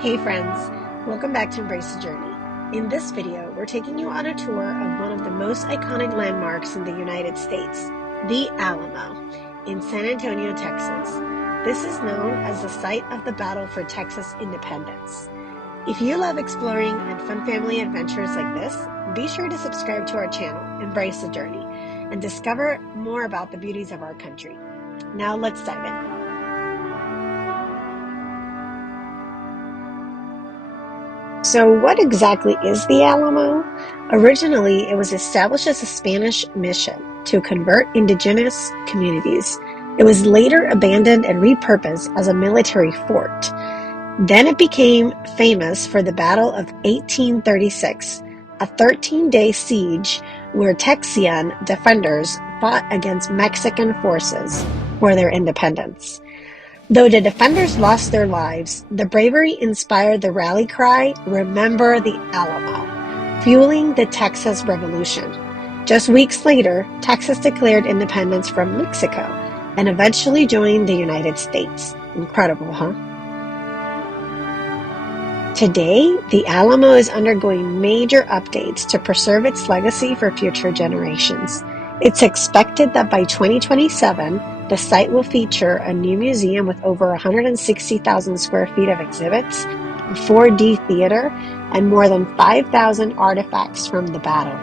Hey friends, welcome back to Embrace the Journey. In this video, we're taking you on a tour of one of the most iconic landmarks in the United States, the Alamo, in San Antonio, Texas. This is known as the site of the battle for Texas independence. If you love exploring and fun family adventures like this, be sure to subscribe to our channel, Embrace the Journey, and discover more about the beauties of our country. Now let's dive in. So, what exactly is the Alamo? Originally, it was established as a Spanish mission to convert indigenous communities. It was later abandoned and repurposed as a military fort. Then it became famous for the Battle of 1836, a 13-day siege where Texian defenders fought against Mexican forces for their independence. Though the defenders lost their lives, the bravery inspired the rally cry, "Remember the Alamo," fueling the Texas Revolution. Just weeks later, Texas declared independence from Mexico and eventually joined the United States. Incredible, huh? Today, the Alamo is undergoing major updates to preserve its legacy for future generations. It's expected that by 2027, the site will feature a new museum with over 160,000 square feet of exhibits, a 4D theater, and more than 5,000 artifacts from the battle.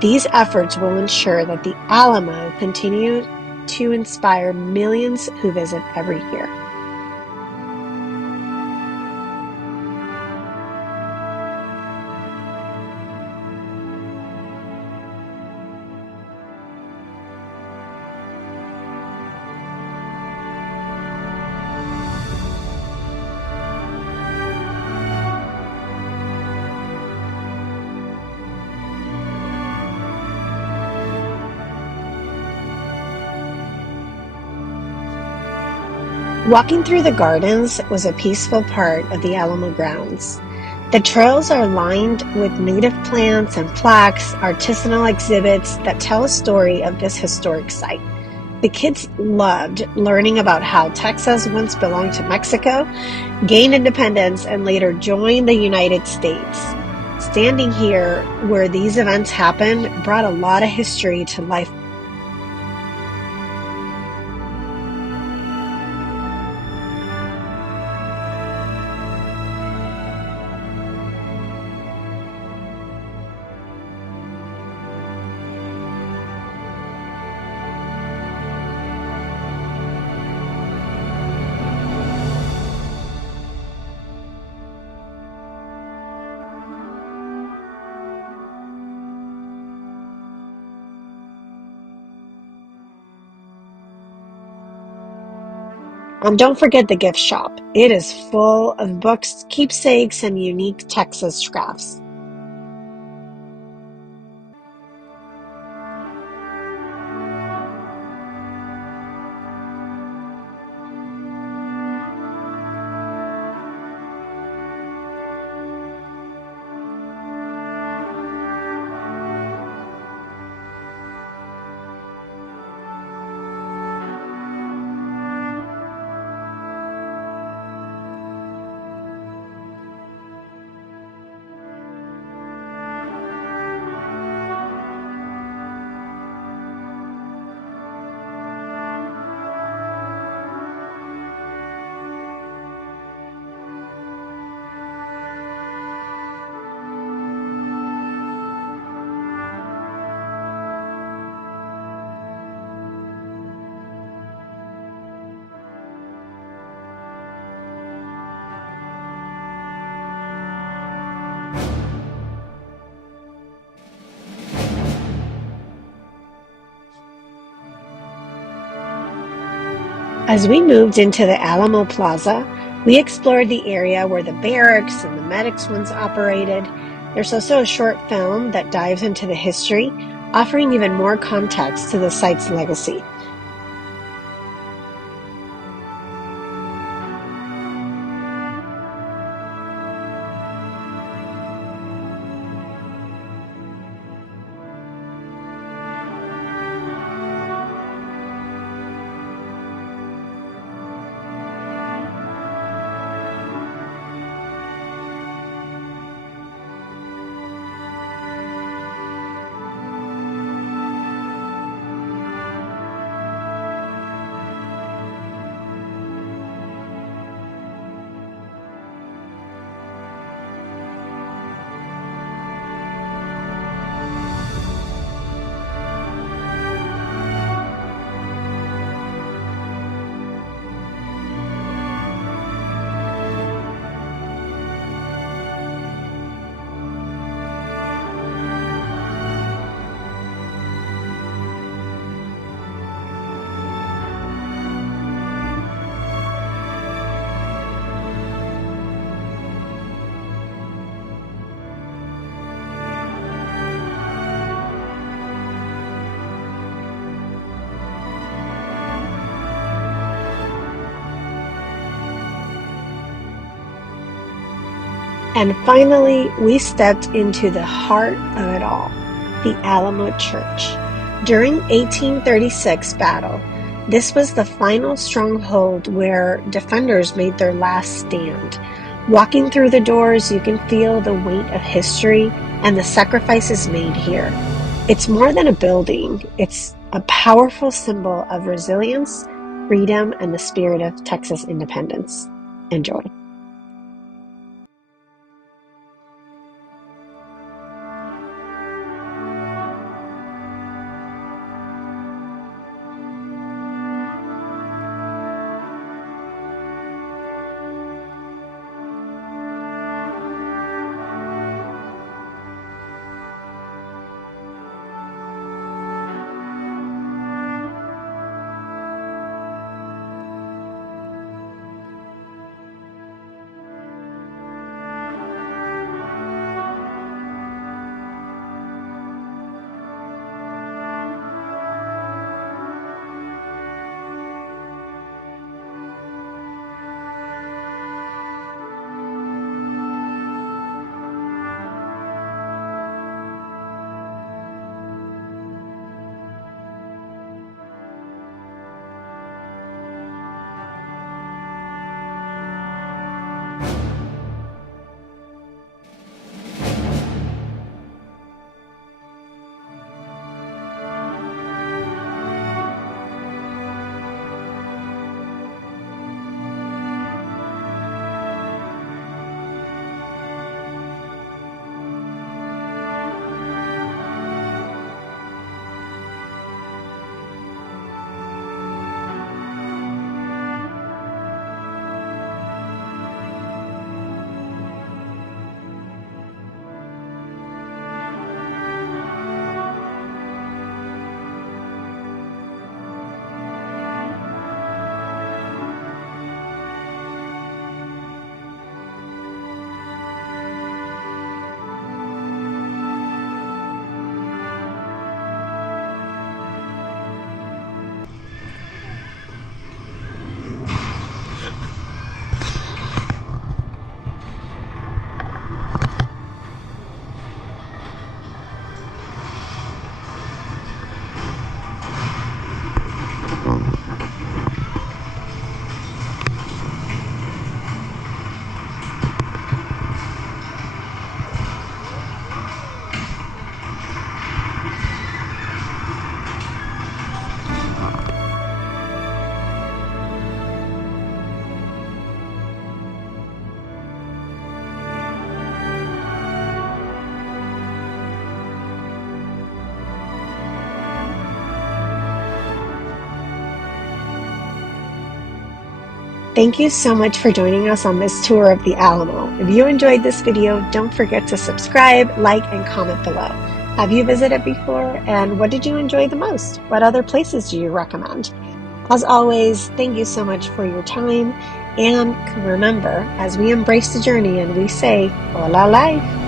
These efforts will ensure that the Alamo continues to inspire millions who visit every year. Walking through the gardens was a peaceful part of the Alamo grounds. The trails are lined with native plants and plaques, artisanal exhibits that tell a story of this historic site. The kids loved learning about how Texas once belonged to Mexico, gained independence, and later joined the United States. Standing here where these events happened brought a lot of history to life. And don't forget the gift shop. It is full of books, keepsakes, and unique Texas crafts. As we moved into the Alamo Plaza, we explored the area where the barracks and the medics once operated. There's also a short film that dives into the history, offering even more context to the site's legacy. And finally, we stepped into the heart of it all, the Alamo Church. During 1836 battle, this was the final stronghold where defenders made their last stand. Walking through the doors, you can feel the weight of history and the sacrifices made here. It's more than a building. It's a powerful symbol of resilience, freedom, and the spirit of Texas independence. Enjoy. Thank you so much for joining us on this tour of the Alamo. If you enjoyed this video, don't forget to subscribe, like, and comment below. Have you visited before? And what did you enjoy the most? What other places do you recommend? As always, thank you so much for your time. And remember, as we embrace the journey and we say, Hola Life.